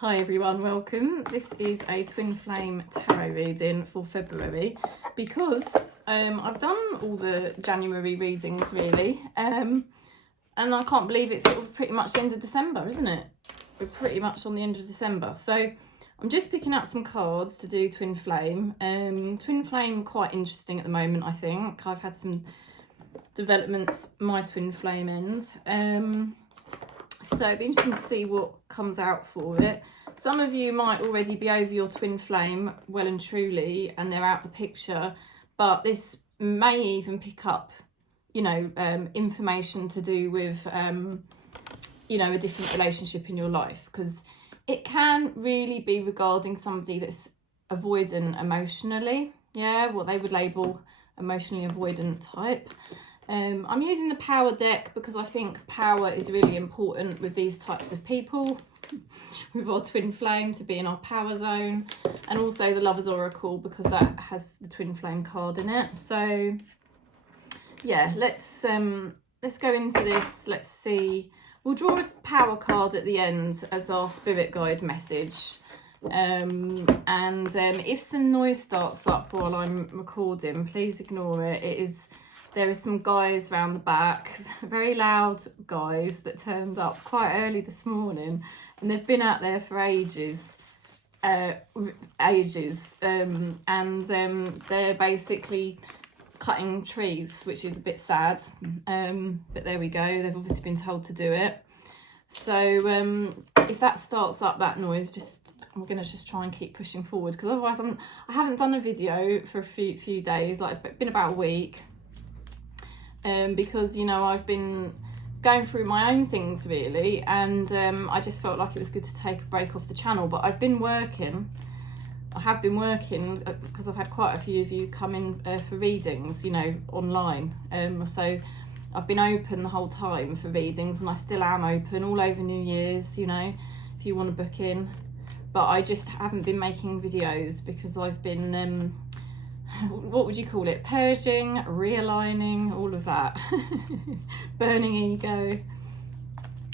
Hi everyone, welcome. This is a twin flame tarot reading for February because I've done all the January readings really, and I can't believe it's sort of pretty much the end of December, isn't it? We're pretty much on the end of December, so I'm just picking out some cards to do twin flame. Twin flame quite interesting at the moment, I think. I've had some developments my twin flame ends. So it'd be interesting to see what comes out for it. Some of you might already be over your twin flame well and truly and they're out the picture, but this may even pick up, information to do with, a different relationship in your life, because it can really be regarding somebody that's avoidant emotionally, what they would label emotionally avoidant type. I'm using the power deck because I think power is really important with these types of people, with our twin flame to be in our power zone, and also the Lover's Oracle because that has the twin flame card in it. So yeah, let's go into this. Let's see. We'll draw a power card at the end as our spirit guide message. If some noise starts up while I'm recording, please ignore it. There is some guys round the back, very loud guys that turned up quite early this morning, and they've been out there for ages. They're basically cutting trees, which is a bit sad, but there we go. They've obviously been told to do it. So if that starts up, that noise, I'm gonna just try and keep pushing forward, because otherwise I haven't done a video for a few days, like it's been about a week. Because I've been going through my own things really, and I just felt like it was good to take a break off the channel. But I have been working because I've had quite a few of you come in for readings, online. So I've been open the whole time for readings, and I still am open all over New Year's, if you want to book in. But I just haven't been making videos because I've been what would you call it? Purging, realigning, all of that. Burning ego.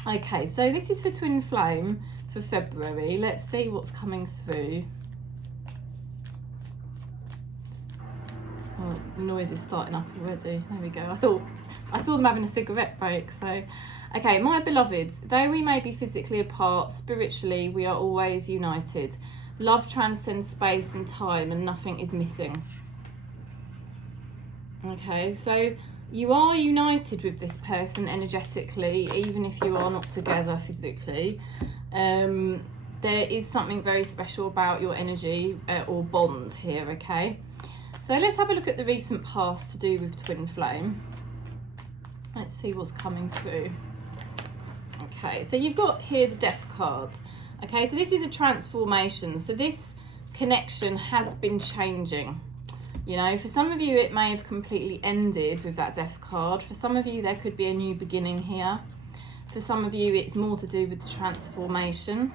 Okay, so this is for twin flame for February. Let's see what's coming through. Oh, the noise is starting up already. There we go. I saw them having a cigarette break. So, okay, my beloveds, though we may be physically apart, spiritually we are always united. Love transcends space and time, and nothing is missing. Okay, so you are united with this person energetically, even if you are not together physically. There is something very special about your energy or bond here, okay? So let's have a look at the recent past to do with twin flame. Let's see what's coming through. Okay, so you've got here the Death card. Okay, so this is a transformation. So this connection has been changing. For some of you, it may have completely ended with that Death card. For some of you, there could be a new beginning here. For some of you, it's more to do with the transformation.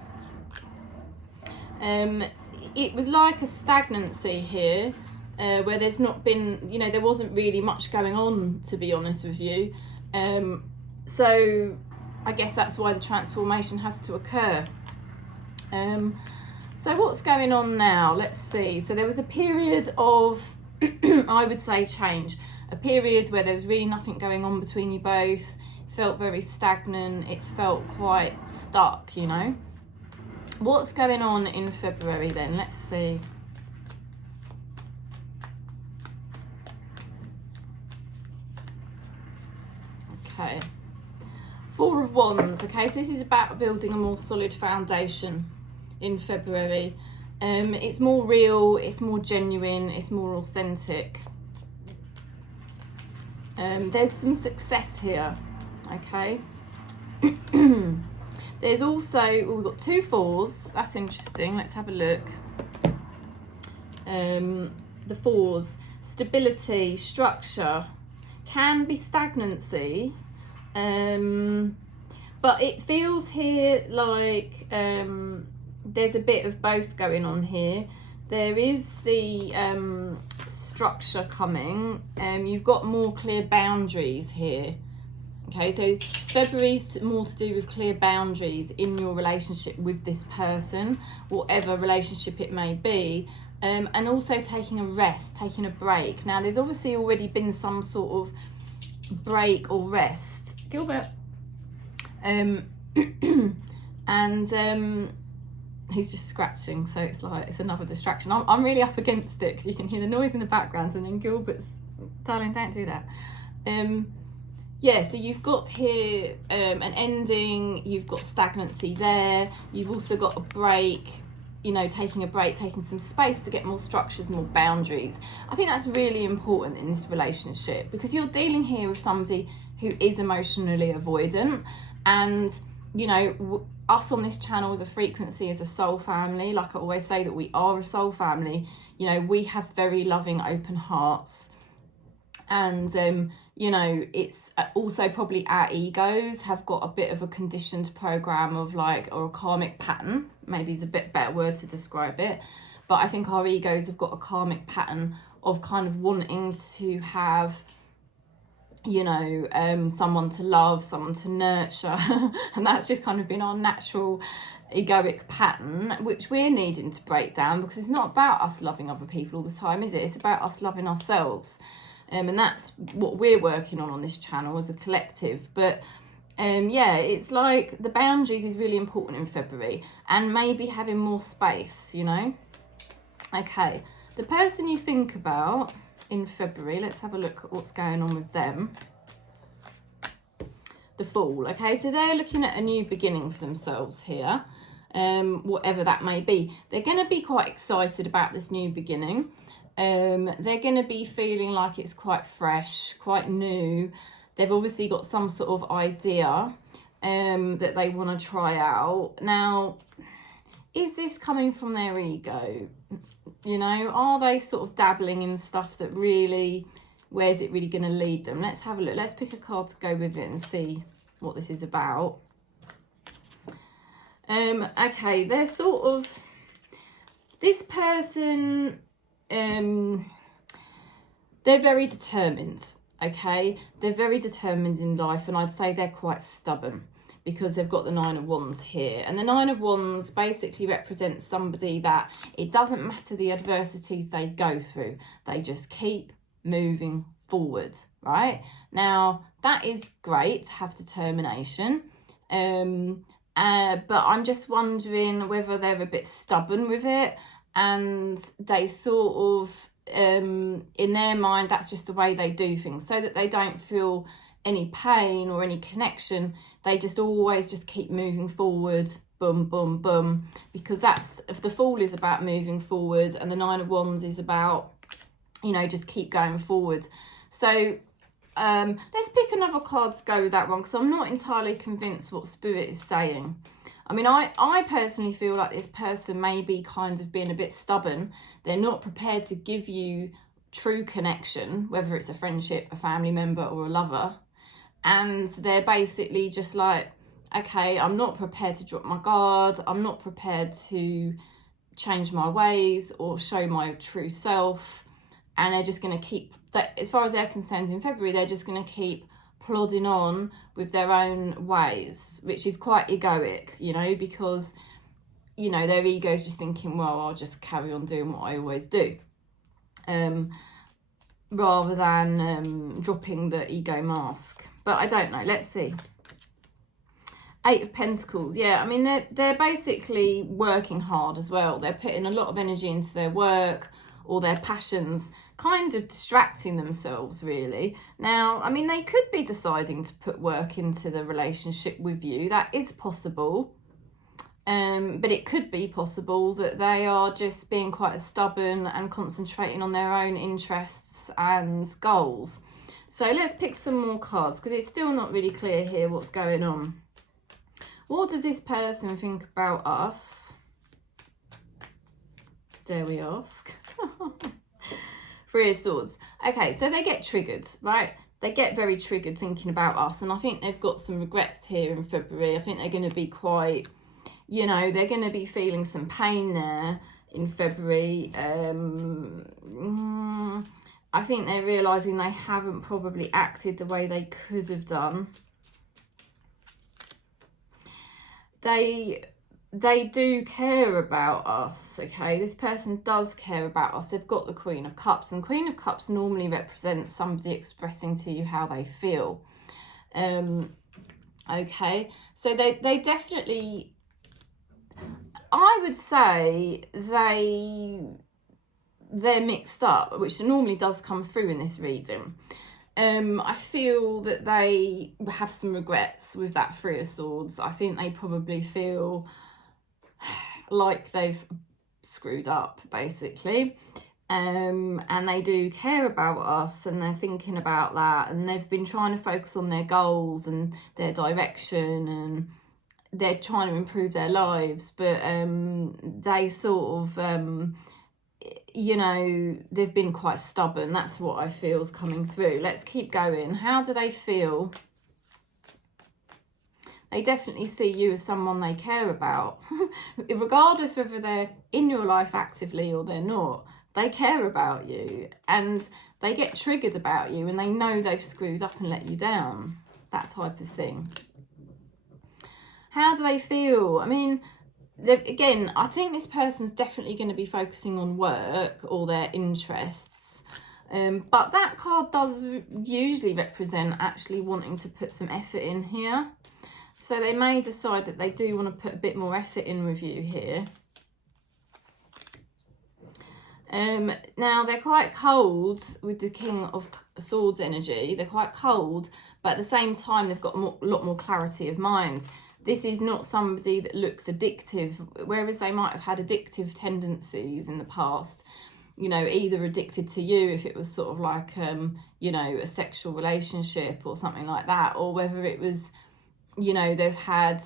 It was like a stagnancy here, where there's not been, there wasn't really much going on, to be honest with you. So I guess that's why the transformation has to occur. So what's going on now? Let's see. So there was a period of, I would say, change. A period where there was really nothing going on between you both. It felt very stagnant. It's felt quite stuck, What's going on in February then? Let's see. Okay. Four of Wands. Okay, so this is about building a more solid foundation in February. It's more real, it's more genuine, it's more authentic. There's some success here, okay? There's also, we've got 2 4s, that's interesting, let's have a look. The 4s, stability, structure, can be stagnancy, but it feels here like there's a bit of both going on here. There is the structure coming. You've got more clear boundaries here. Okay, so February's more to do with clear boundaries in your relationship with this person, whatever relationship it may be, and also taking a rest, taking a break. Now, there's obviously already been some sort of break or rest, Gilbert, and he's just scratching, so it's like it's another distraction. I'm really up against it because you can hear the noise in the background, and then Gilbert's, darling, don't do that. Yeah, so you've got here an ending, you've got stagnancy there, you've also got a break, you know, taking a break, taking some space to get more structures, more boundaries. I think that's really important in this relationship because you're dealing here with somebody who is emotionally avoidant, and, you know, us on this channel as a frequency, as a soul family, like I always say that we are a soul family, you know, we have very loving, open hearts. And, you know, it's also probably our egos have got a bit of a conditioned program of like, or a karmic pattern, maybe is a bit better word to describe it. But I think our egos have got a karmic pattern of kind of wanting to have, you know, someone to love, someone to nurture. And that's just kind of been our natural egoic pattern, which we're needing to break down, because it's not about us loving other people all the time, is it? It's about us loving ourselves. And that's what we're working on this channel as a collective. But yeah, it's like the boundaries is really important in February, and maybe having more space, you know. Okay, the person you think about in February, let's have a look at what's going on with them. The Fool. Okay, so they're looking at a new beginning for themselves here, whatever that may be. They're going to be quite excited about this new beginning. They're going to be feeling like it's quite fresh, quite new. They've obviously got some sort of idea that they want to try out. Now, is this coming from their ego? You know, are they sort of dabbling in stuff that really, where's it really going to lead them? Let's have a look. Let's pick a card to go with it and see what this is about. Okay, they're sort of, this person, they're very determined, okay? They're very determined in life, and I'd say they're quite stubborn because they've got the Nine of Wands here. And the Nine of Wands basically represents somebody that it doesn't matter the adversities they go through, they just keep moving forward, right? Now, that is great to have determination, but I'm just wondering whether they're a bit stubborn with it, and they sort of, in their mind, that's just the way they do things, so that they don't feel any pain or any connection. They just always just keep moving forward, boom, boom, boom, because that's, if the Fool is about moving forward and the Nine of Wands is about, you know, just keep going forward. So let's pick another card to go with that one, because I'm not entirely convinced what Spirit is saying. I mean, I personally feel like this person may be kind of being a bit stubborn. They're not prepared to give you true connection, whether it's a friendship, a family member, or a lover. And they're basically just like, okay, I'm not prepared to drop my guard. I'm not prepared to change my ways or show my true self. And they're just going to keep, that, as far as they're concerned in February, they're just going to keep plodding on with their own ways, which is quite egoic, you know, because, you know, their ego is just thinking, well, I'll just carry on doing what I always do, rather than dropping the ego mask. But I don't know, let's see. Eight of Pentacles. Yeah, I mean, they're basically working hard as well. They're putting a lot of energy into their work or their passions, kind of distracting themselves, really. Now, I mean, they could be deciding to put work into the relationship with you. That is possible. But it could be possible that they are just being quite stubborn and concentrating on their own interests and goals. So let's pick some more cards, because it's still not really clear here what's going on. What does this person think about us? Dare we ask? Three of Swords. Okay, so they get triggered, right? They get very triggered thinking about us, and I think they've got some regrets here in February. I think they're going to be quite, you know, they're going to be feeling some pain there in February. I think they're realising they haven't probably acted the way they could have done. they do care about us, okay? This person does care about us. They've got the Queen of Cups, and Queen of Cups normally represents somebody expressing to you how they feel. Okay, so they definitely, I would say they're mixed up, which normally does come through in this reading. I feel that they have some regrets with that Three of Swords. I think they probably feel like they've screwed up, basically. And they do care about us, and they're thinking about that, and they've been trying to focus on their goals and their direction, and they're trying to improve their lives, but they sort of you know, they've been quite stubborn. That's what I feel is coming through. Let's keep going. How do they feel? They definitely see you as someone they care about. Regardless whether they're in your life actively or they're not, they care about you, and they get triggered about you, and they know they've screwed up and let you down. That type of thing. How do they feel? I mean, again, I think this person's definitely going to be focusing on work or their interests. But that card does usually represent actually wanting to put some effort in here. So they may decide that they do want to put a bit more effort in with you here. Now, they're quite cold with the King of Swords energy. They're quite cold, but at the same time, they've got a lot more clarity of mind. This is not somebody that looks addictive, whereas they might have had addictive tendencies in the past. You know, either addicted to you if it was sort of like, you know, a sexual relationship or something like that, or whether it was, you know, they've had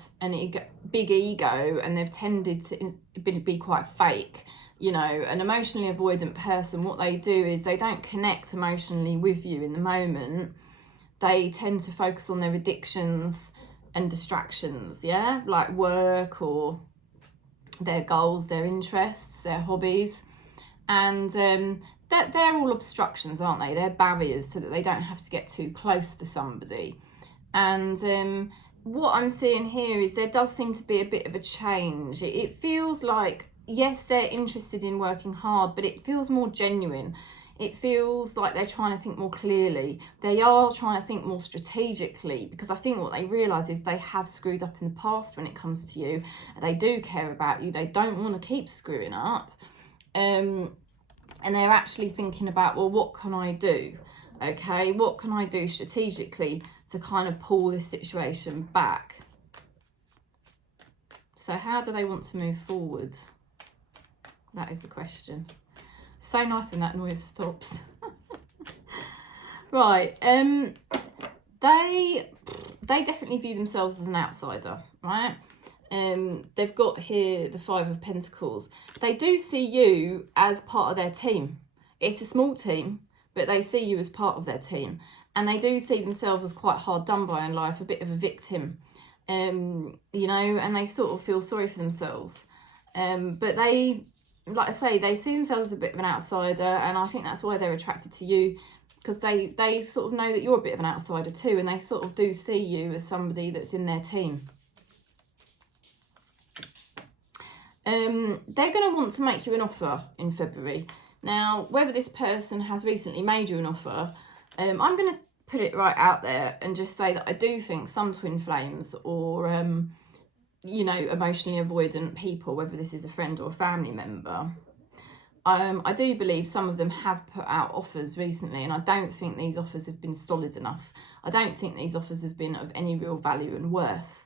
big ego and they've tended to be quite fake. You know, an emotionally avoidant person, what they do is they don't connect emotionally with you in the moment. They tend to focus on their addictions and distractions, yeah, like work or their goals, their interests, their hobbies, and they're all obstructions, aren't they? They're barriers so that they don't have to get too close to somebody. And what I'm seeing here is there does seem to be a bit of a change. It feels like, yes, they're interested in working hard, but it feels more genuine. It feels like they're trying to think more clearly. They are trying to think more strategically, because I think what they realise is they have screwed up in the past when it comes to you. They do care about you. They don't want to keep screwing up. And they're actually thinking about, well, what can I do? Okay, what can I do strategically to kind of pull this situation back? So how do they want to move forward? That is the question. So nice when that noise stops. Right, they definitely view themselves as an outsider, right? They've got here the Five of Pentacles. They do see you as part of their team. It's a small team, but they see you as part of their team. And they do see themselves as quite hard done by in life, a bit of a victim, you know, and they sort of feel sorry for themselves. But they, like I say, they see themselves as a bit of an outsider, and I think that's why they're attracted to you, because they sort of know that you're a bit of an outsider too, and they sort of do see you as somebody that's in their team. They're going to want to make you an offer in February. Now, whether this person has recently made you an offer, I'm going to put it right out there and just say that I do think some twin flames or, you know, emotionally avoidant people, whether this is a friend or a family member, I do believe some of them have put out offers recently, and I don't think these offers have been solid enough. I don't think these offers have been of any real value and worth.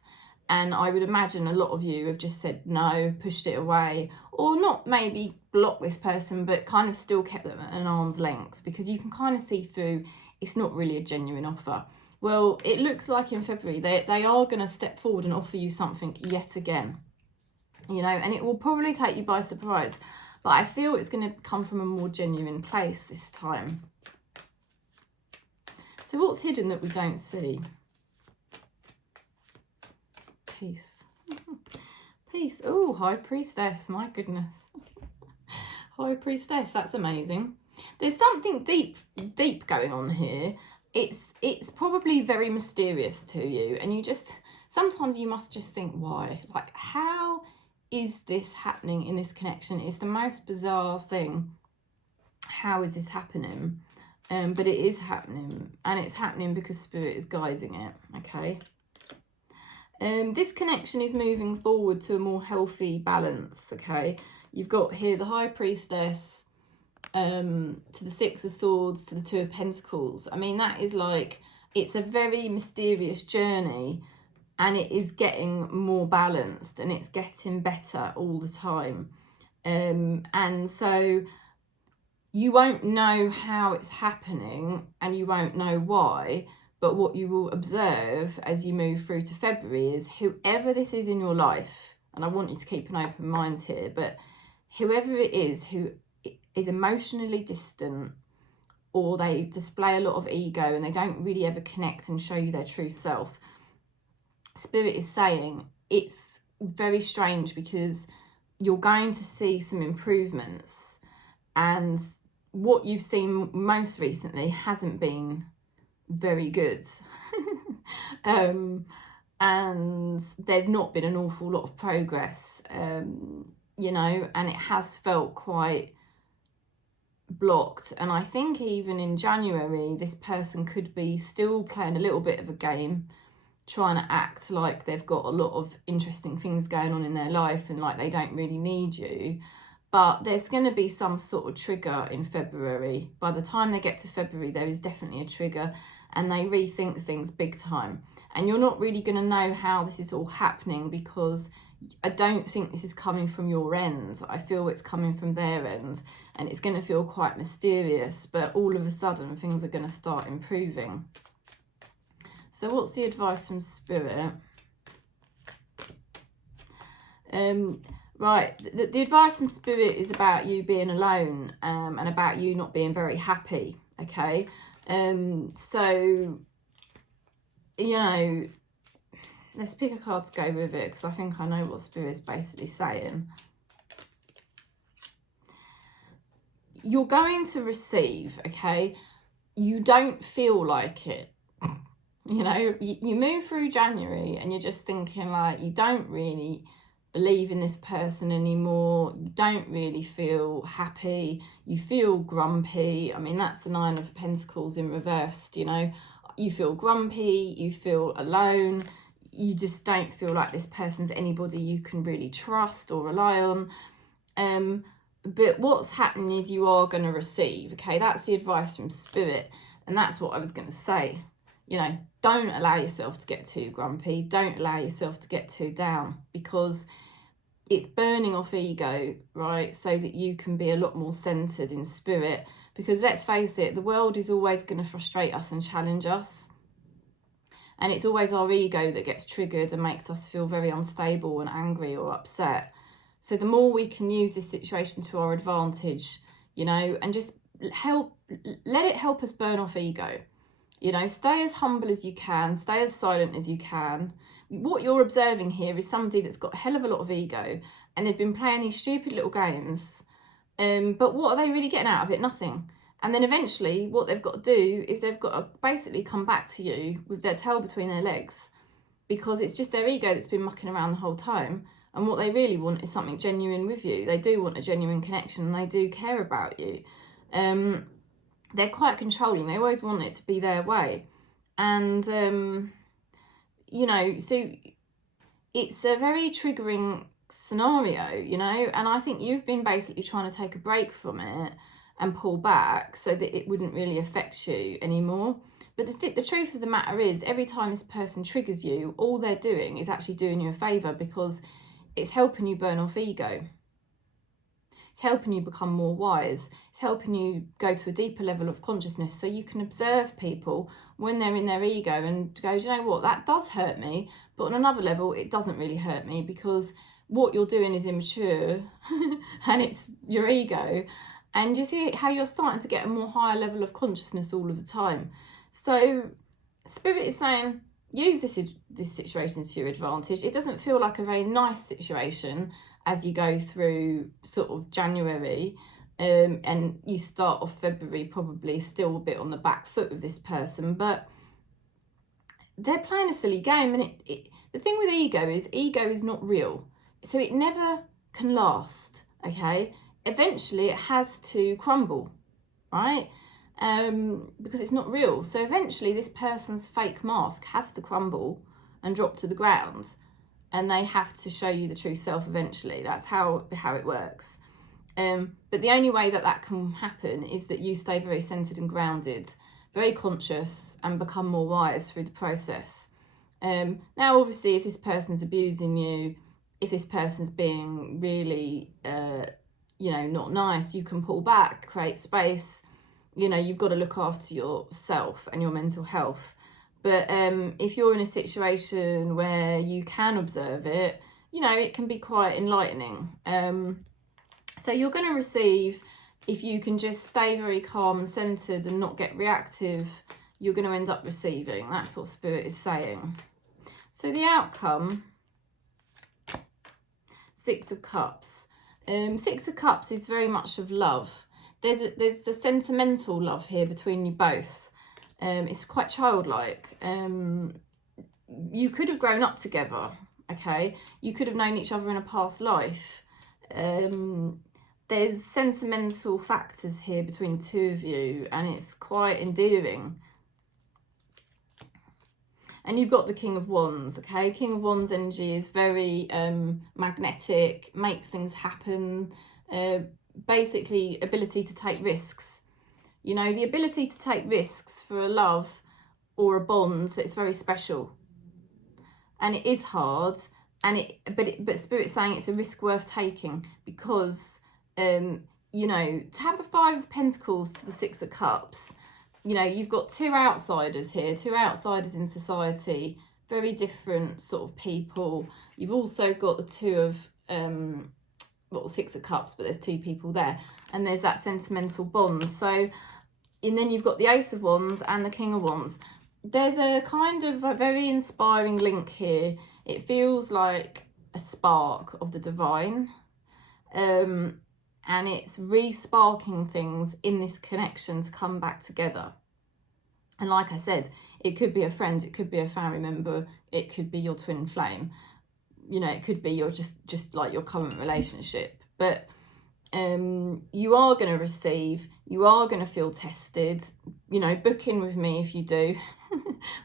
And I would imagine a lot of you have just said no, pushed it away, or not maybe blocked this person, but kind of still kept them at an arm's length, because you can kind of see through it's not really a genuine offer. Well, it looks like in February they are going to step forward and offer you something yet again, you know, and it will probably take you by surprise. But I feel it's going to come from a more genuine place this time. So what's hidden that we don't see? Peace. Peace. Oh, High Priestess. My goodness. High Priestess. That's amazing. There's something deep going on here. It's probably very mysterious to you, and you just sometimes you must just think, why? Like, how is this happening in this connection? It's the most bizarre thing. How is this happening? But it is happening, and it's happening because Spirit is guiding it, okay? This connection is moving forward to a more healthy balance, okay? You've got here the High Priestess, to the Six of Swords, to the Two of Pentacles. I mean, that is like, it's a very mysterious journey, and it is getting more balanced, and it's getting better all the time. And so you won't know how it's happening, and you won't know why, but what you will observe as you move through to February is whoever this is in your life, and I want you to keep an open mind here, but whoever it is who is emotionally distant, or they display a lot of ego and they don't really ever connect and show you their true self, Spirit is saying it's very strange, because you're going to see some improvements, and what you've seen most recently hasn't been very good. And there's not been an awful lot of progress, you know, and it has felt quite blocked. And I think even in January, this person could be still playing a little bit of a game, trying to act like they've got a lot of interesting things going on in their life and like they don't really need you. But there's going to be some sort of trigger in February. By the time they get to February, there is definitely a trigger, and they rethink things big time. And you're not really going to know how this is all happening, because I don't think this is coming from your end. I feel it's coming from their end, and it's going to feel quite mysterious, but all of a sudden things are going to start improving. So what's the advice from Spirit? Right, the advice from Spirit is about you being alone, and about you not being very happy, okay? So, you know, let's pick a card to go with it, because I think I know what Spirit's basically saying. You're going to receive, okay? You don't feel like it. You know, you move through January and you're just thinking like, you don't really believe in this person anymore. You don't really feel happy. You feel grumpy. I mean, that's the Nine of Pentacles in reversed, you know. You feel grumpy, you feel alone. You just don't feel like this person's anybody you can really trust or rely on. But what's happening is you are going to receive, okay? That's the advice from Spirit. And that's what I was going to say. You know, don't allow yourself to get too grumpy. Don't allow yourself to get too down, because it's burning off ego, right? So that you can be a lot more centered in Spirit. Because let's face it, the world is always going to frustrate us and challenge us. And it's always our ego that gets triggered and makes us feel very unstable and angry or upset. So the more we can use this situation to our advantage, you know, and just let it help us burn off ego. You know, stay as humble as you can, stay as silent as you can. What you're observing here is somebody that's got a hell of a lot of ego, and they've been playing these stupid little games. But what are they really getting out of it? Nothing. And then eventually what they've got to do is they've got to basically come back to you with their tail between their legs, because it's just their ego that's been mucking around the whole time. And what they really want is something genuine with you. They do want a genuine connection, and they do care about you. They're quite controlling. They always want it to be their way. And, you know, so it's a very triggering scenario, you know, and I think you've been basically trying to take a break from it and pull back so that it wouldn't really affect you anymore. But the truth of the matter is, every time this person triggers you, all they're doing is actually doing you a favour, because it's helping you burn off ego. It's helping you become more wise. It's helping you go to a deeper level of consciousness, so you can observe people when they're in their ego and go, do you know what, that does hurt me, but on another level, it doesn't really hurt me, because what you're doing is immature and it's your ego. And you see how you're starting to get a more higher level of consciousness all of the time. So Spirit is saying, use this situation to your advantage. It doesn't feel like a very nice situation as you go through sort of January, and you start off February probably still a bit on the back foot with this person, but they're playing a silly game, and The thing with ego is not real. So it never can last, okay? Eventually it has to crumble, right? Because it's not real. So eventually this person's fake mask has to crumble and drop to the ground, and they have to show you the true self eventually. That's how it works. But the only way that can happen is that you stay very centered and grounded, very conscious, and become more wise through the process. Now, obviously, if this person's abusing you, if this person's being really, not nice, you can pull back, create space. You've got to look after yourself and your mental health. But if you're in a situation where you can observe it, it can be quite enlightening. So you're going to receive, if you can just stay very calm and centered and not get reactive, you're going to end up receiving. That's what Spirit is saying. So the outcome, 6 of Cups. 6 of Cups is very much of love. There's a sentimental love here between you both. It's quite childlike. You could have grown up together, okay? You could have known each other in a past life. There's sentimental factors here between the two of you, and it's quite endearing. And you've got the King of Wands, okay? King of Wands energy is very magnetic, makes things happen, basically ability to take risks. The ability to take risks for a love or a bond that's very special. And it is hard, but Spirit's saying it's a risk worth taking, because to have the 5 of Pentacles to the 6 of Cups, you've got 2 outsiders here, 2 outsiders in society, very different sort of people. You've also got the 2 of 6 of Cups, but there's 2 people there, and there's that sentimental bond. So, and then you've got the Ace of Wands and the King of Wands. There's a kind of a very inspiring link here. It feels like a spark of the divine. And it's re-sparking things in this connection to come back together. And like I said, it could be a friend, it could be a family member, it could be your twin flame. It could be your just like your current relationship. But you are going to receive, you are going to feel tested. Book in with me if you do.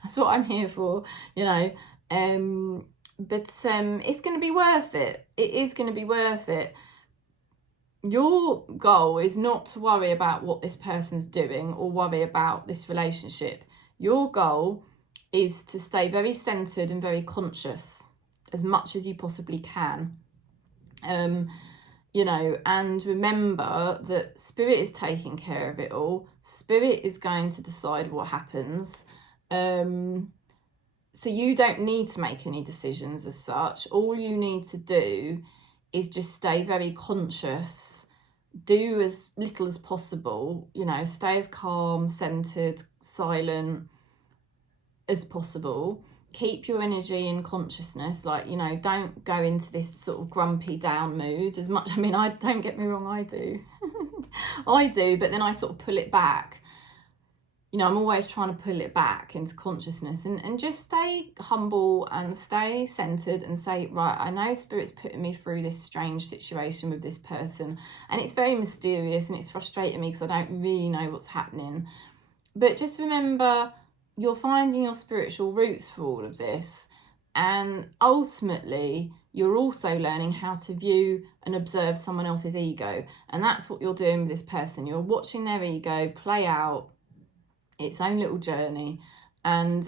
That's what I'm here for, But it's going to be worth it. It is going to be worth it. Your goal is not to worry about what this person's doing or worry about this relationship. Your goal is to stay very centered and very conscious as much as you possibly can. And remember that Spirit is taking care of it all. Spirit is going to decide what happens. So you don't need to make any decisions as such. All you need to do is just stay very conscious, do as little as possible, stay as calm, centered, silent as possible. Keep your energy and consciousness, don't go into this sort of grumpy down mood as much. I don't get me wrong, I do. I do, but then I sort of pull it back. I'm always trying to pull it back into consciousness and just stay humble and stay centered and say, right, I know Spirit's putting me through this strange situation with this person, and it's very mysterious and it's frustrating me because I don't really know what's happening. But just remember, you're finding your spiritual roots for all of this, and ultimately you're also learning how to view and observe someone else's ego, and that's what you're doing with this person. You're watching their ego play out its own little journey, and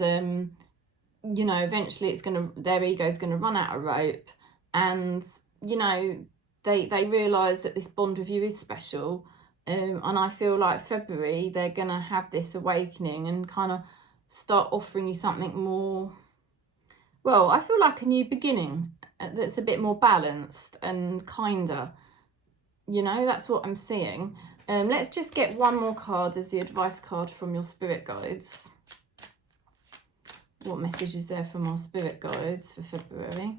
eventually their ego is going to run out of rope, and they realize that this bond with you is special, and I feel like February they're going to have this awakening and kind of start offering you something more, well, I feel like a new beginning that's a bit more balanced and kinder. That's what I'm seeing. Let's just get one more card as the advice card from your spirit guides. What message is there from our spirit guides for February?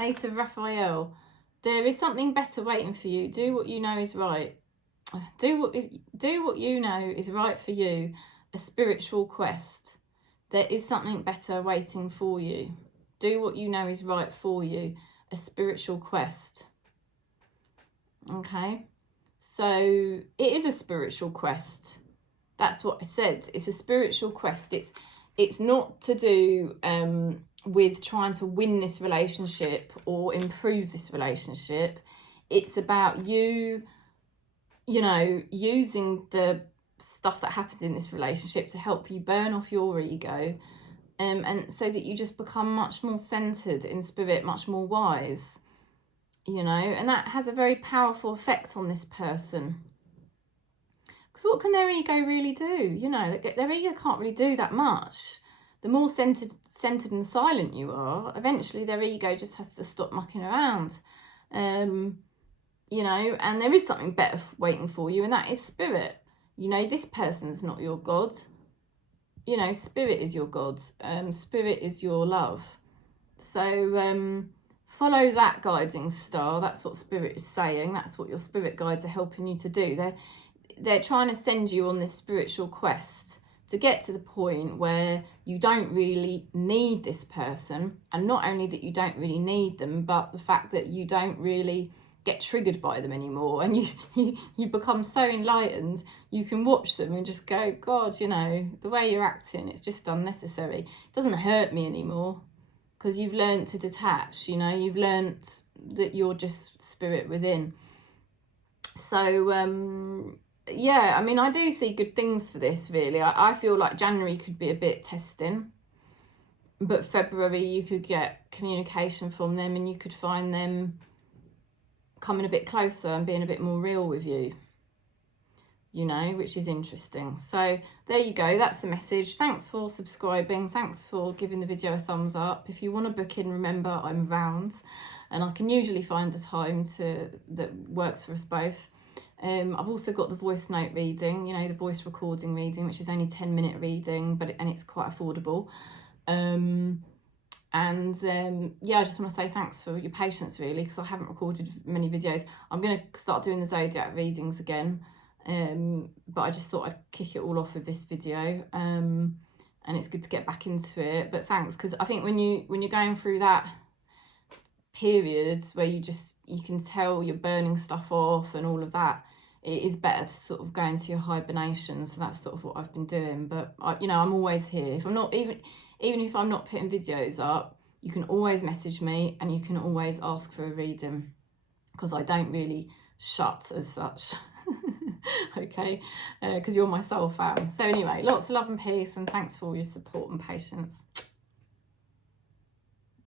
8 of Raphael. There is something better waiting for you. Do what you know is right. Do what you know is right for you. a spiritual quest. There is something better waiting for you. Do what you know is right for you. A spiritual quest. Okay? So it is a spiritual quest. That's what I said. It's a spiritual quest. It's not to do with trying to win this relationship or improve this relationship. It's about you know, using the stuff that happens in this relationship to help you burn off your ego, and so that you just become much more centered in spirit, much more wise, you know, and that has a very powerful effect on this person. Because what can their ego really do? You know, their ego can't really do that much. The more centered and silent you are, eventually their ego just has to stop mucking around. You know, and there is something better waiting for you, and that is spirit. You know, this person's not your God. You know, spirit is your God. Spirit is your love. So follow that guiding star. That's what spirit is saying. That's what your spirit guides are helping you to do. They're trying to send you on this spiritual quest to get to the point where you don't really need this person. And not only that you don't really need them, but the fact that you don't really get triggered by them anymore, and you become so enlightened, you can watch them and just go, God, you know, the way you're acting, it's just unnecessary. It doesn't hurt me anymore, because you've learned to detach, you know, you've learned that you're just spirit within. So yeah, I mean, I do see good things for this, really. I feel like January could be a bit testing, but February you could get communication from them, and you could find them coming a bit closer and being a bit more real with you, you know, which is interesting. So there you go, that's the message. Thanks for subscribing, thanks for giving the video a thumbs up. If you want to book in, remember I'm around, and I can usually find a time that works for us both. I've also got the voice note reading, you know, the voice recording reading, which is only 10-minute reading, and it's quite affordable. Yeah, I just want to say thanks for your patience, really, because I haven't recorded many videos. I'm going to start doing the zodiac readings again, but I just thought I'd kick it all off with this video, and it's good to get back into it. But thanks, because I think when you're going through that period where you can tell you're burning stuff off and all of that, it is better to sort of go into your hibernation. So that's sort of what I've been doing. But you know, I'm always here. If I'm not even if I'm not putting videos up, you can always message me, and you can always ask for a reading, because I don't really shut as such. Okay, because you're my soul fan. So anyway, lots of love and peace, and thanks for all your support and patience.